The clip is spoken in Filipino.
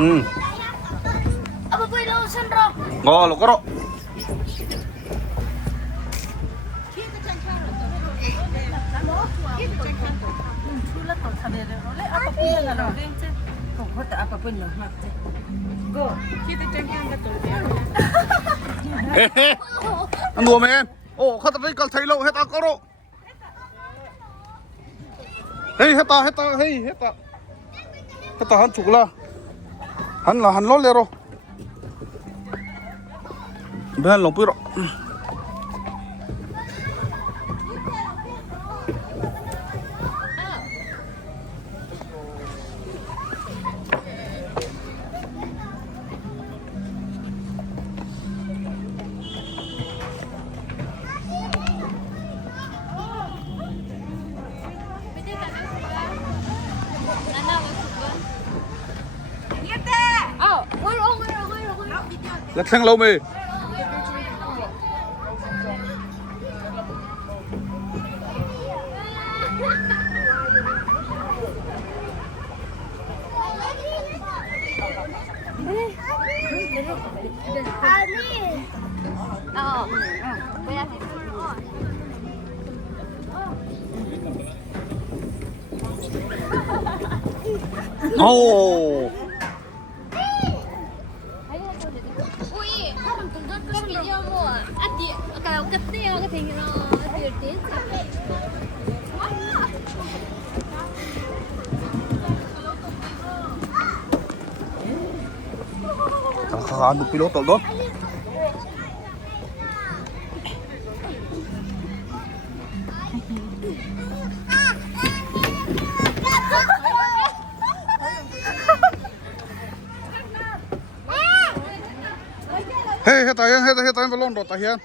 Apa boleh lo sendro? Ngon lo karo. Ăn đùa mày em. Ồ, khát tới cả thấy lâu hết ta có độ. Hey, hết ta. Hết ta hắn chụp là. Hắn lót lên rồi. Bên lòng bự rồi. Là thằng lâu mày. Oh. Kalau kecil ketinggalan dirtin. Kakakano piloto doon. Hey, heta yan balon do ta yan.